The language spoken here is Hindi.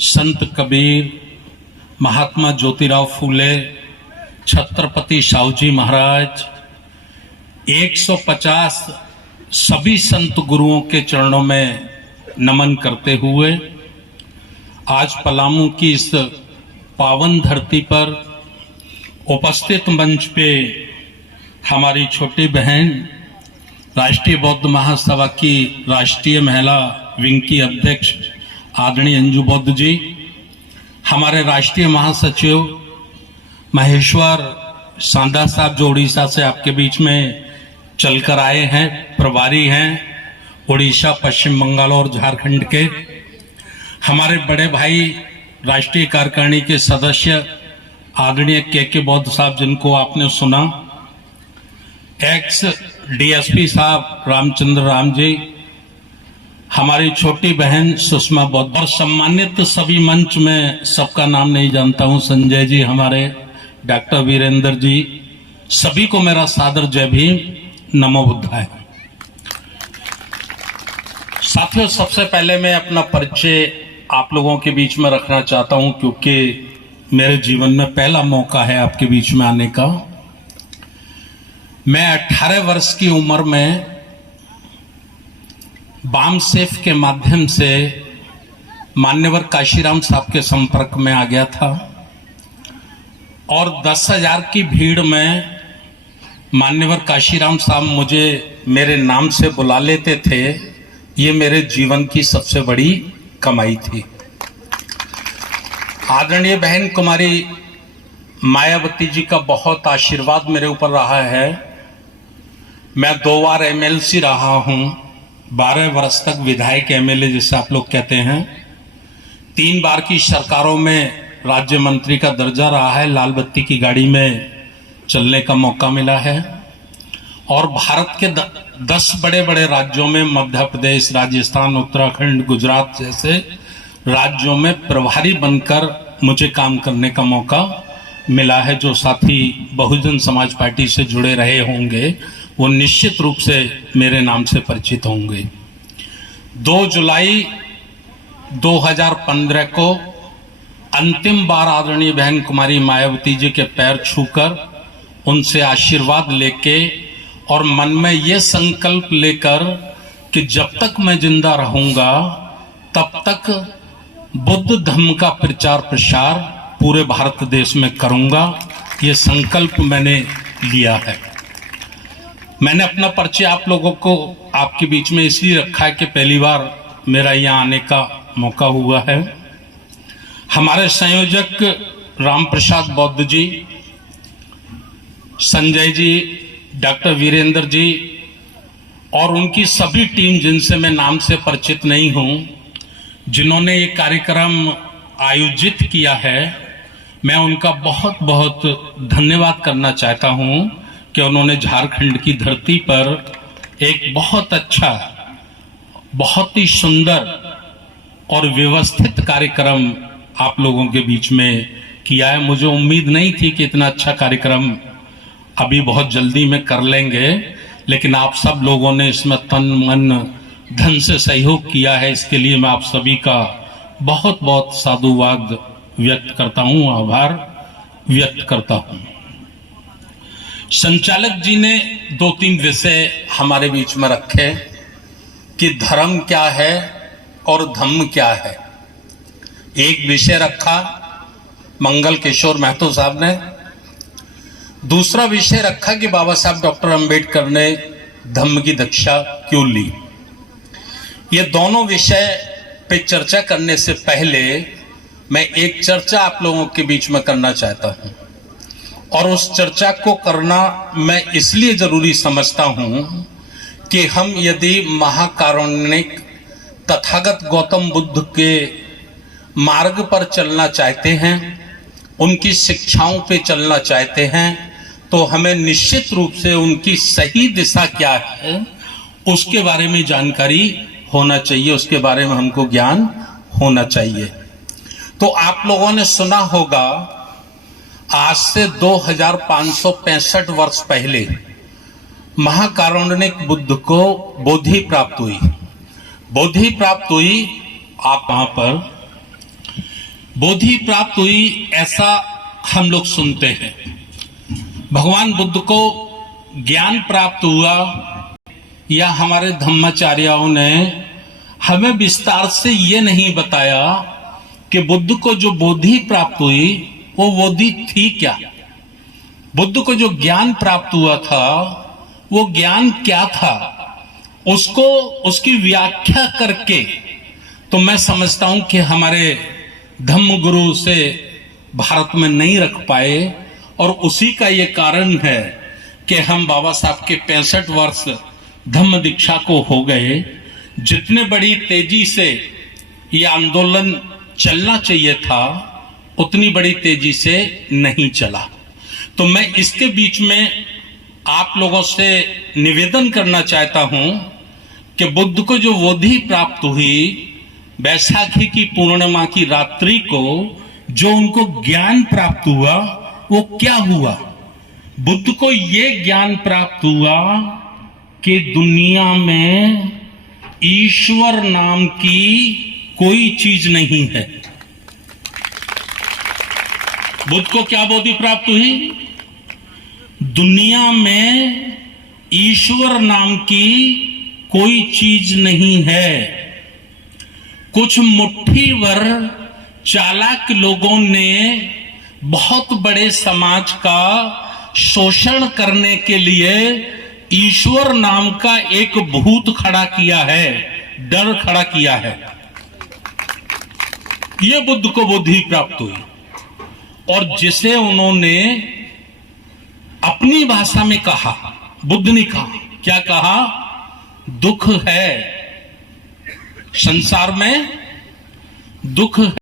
संत कबीर, महात्मा ज्योतिराव फूले, छत्रपति शाहूजी महाराज, 150 सभी संत गुरुओं के चरणों में नमन करते हुए आज पलामू की इस पावन धरती पर उपस्थित मंच पे हमारी छोटी बहन राष्ट्रीय बौद्ध महासभा की राष्ट्रीय महिला विंग की अध्यक्ष आदरणीय अंजू बौद्ध जी, हमारे राष्ट्रीय महासचिव महेश्वर सांदा साहब जो उड़ीसा से आपके बीच में चलकर आए हैं, प्रभारी हैं उड़ीसा, पश्चिम बंगाल और झारखंड के, हमारे बड़े भाई राष्ट्रीय कार्यकारिणी के सदस्य आदरणीय के बौद्ध साहब जिनको आपने सुना, एक्स डीएसपी साहब रामचंद्र राम जी, हमारी छोटी बहन सुषमा बौद्ध और सम्मानित सभी मंच में सबका नाम नहीं जानता हूं, संजय जी, हमारे डॉक्टर वीरेंद्र जी, सभी को मेरा सादर जय भीम, नमो बुद्धाय। साथियों, सबसे पहले मैं अपना परिचय आप लोगों के बीच में रखना चाहता हूं क्योंकि मेरे जीवन में पहला मौका है आपके बीच में आने का। मैं 18 वर्ष की उम्र में बामसेफ के माध्यम से मान्यवर काशीराम साहब के संपर्क में आ गया था और 10,000 की भीड़ में मान्यवर काशीराम साहब मुझे मेरे नाम से बुला लेते थे। ये मेरे जीवन की सबसे बड़ी कमाई थी। आदरणीय बहन कुमारी मायावती जी का बहुत आशीर्वाद मेरे ऊपर रहा है। मैं 2 बार एमएलसी रहा हूं, 12 वर्ष तक विधायक एमएलए जैसे आप लोग कहते हैं, 3 बार की सरकारों में राज्य मंत्री का दर्जा रहा है, लाल बत्ती की गाड़ी में चलने का मौका मिला है और भारत के 10 बड़े बड़े राज्यों में, मध्य प्रदेश, राजस्थान, उत्तराखंड, गुजरात जैसे राज्यों में प्रभारी बनकर मुझे काम करने का मौका मिला है। जो साथी बहुजन समाज पार्टी से जुड़े रहे होंगे वो निश्चित रूप से मेरे नाम से परिचित होंगे। 2 जुलाई 2015 को अंतिम बार आदरणीय बहन कुमारी मायावती जी के पैर छूकर उनसे आशीर्वाद लेके और मन में ये संकल्प लेकर कि जब तक मैं जिंदा रहूंगा तब तक बुद्ध धर्म का प्रचार प्रसार पूरे भारत देश में करूंगा, ये संकल्प मैंने लिया है। मैंने अपना परिचय आप लोगों को आपके बीच में इसलिए रखा है कि पहली बार मेरा यहाँ आने का मौका हुआ है। हमारे संयोजक राम प्रसाद बौद्ध जी, संजय जी, डॉक्टर वीरेंद्र जी और उनकी सभी टीम जिनसे मैं नाम से परिचित नहीं हूं, जिन्होंने ये कार्यक्रम आयोजित किया है, मैं उनका बहुत बहुत धन्यवाद करना चाहता हूं कि उन्होंने झारखंड की धरती पर एक बहुत अच्छा, बहुत ही सुंदर और व्यवस्थित कार्यक्रम आप लोगों के बीच में किया है। मुझे उम्मीद नहीं थी कि इतना अच्छा कार्यक्रम अभी बहुत जल्दी में कर लेंगे, लेकिन आप सब लोगों ने इसमें तन मन धन से सहयोग किया है। इसके लिए मैं आप सभी का बहुत बहुत साधुवाद व्यक्त करता हूं, आभार व्यक्त करता हूं। संचालक जी ने 2-3 विषय हमारे बीच में रखे कि धर्म क्या है और धम्म क्या है। एक विषय रखा मंगल किशोर महतो साहब ने, दूसरा विषय रखा कि बाबा साहब डॉक्टर अंबेडकर ने धम्म की दीक्षा क्यों ली। ये दोनों विषय पे चर्चा करने से पहले मैं एक चर्चा आप लोगों के बीच में करना चाहता हूं और उस चर्चा को करना मैं इसलिए जरूरी समझता हूं कि हम यदि महाकारुणिक तथागत गौतम बुद्ध के मार्ग पर चलना चाहते हैं, उनकी शिक्षाओं पे चलना चाहते हैं, तो हमें निश्चित रूप से उनकी सही दिशा क्या है उसके बारे में जानकारी होना चाहिए, उसके बारे में हमको ज्ञान होना चाहिए। तो आप लोगों ने सुना होगा आज से 2565 वर्ष पहले महाकारुणिक बुद्ध को बोधि प्राप्त हुई। बोधि प्राप्त हुई, आप वहां पर बोधि प्राप्त हुई ऐसा हम लोग सुनते हैं। भगवान बुद्ध को ज्ञान प्राप्त हुआ या हमारे धम्माचार्यों ने हमें विस्तार से ये नहीं बताया कि बुद्ध को जो बोधि प्राप्त हुई वो बोधि थी क्या। बुद्ध को जो ज्ञान प्राप्त हुआ था वो ज्ञान क्या था, उसको उसकी व्याख्या करके तो मैं समझता हूं कि हमारे धम्म गुरु से भारत में नहीं रख पाए। और उसी का ये कारण है कि हम बाबा साहब के 65 वर्ष धम्म दीक्षा को हो गए। जितने बड़ी तेजी से ये आंदोलन चलना चाहिए था उतनी बड़ी तेजी से नहीं चला। तो मैं इसके बीच में आप लोगों से निवेदन करना चाहता हूं कि बुद्ध को जो बोधि प्राप्त हुई बैसाखी की पूर्णिमा की रात्रि को, जो उनको ज्ञान प्राप्त हुआ वो क्या हुआ। बुद्ध को ये ज्ञान प्राप्त हुआ कि दुनिया में ईश्वर नाम की कोई चीज नहीं है। बुद्ध को क्या बोधि प्राप्त हुई? दुनिया में ईश्वर नाम की कोई चीज नहीं है। कुछ मुट्ठी भर चालाक लोगों ने बहुत बड़े समाज का शोषण करने के लिए ईश्वर नाम का एक भूत खड़ा किया है, डर खड़ा किया है। यह बुद्ध को बोधि प्राप्त हुई और जिसे उन्होंने अपनी भाषा में कहा, बुद्ध ने कहा, क्या कहा? दुख है संसार में, दुख है।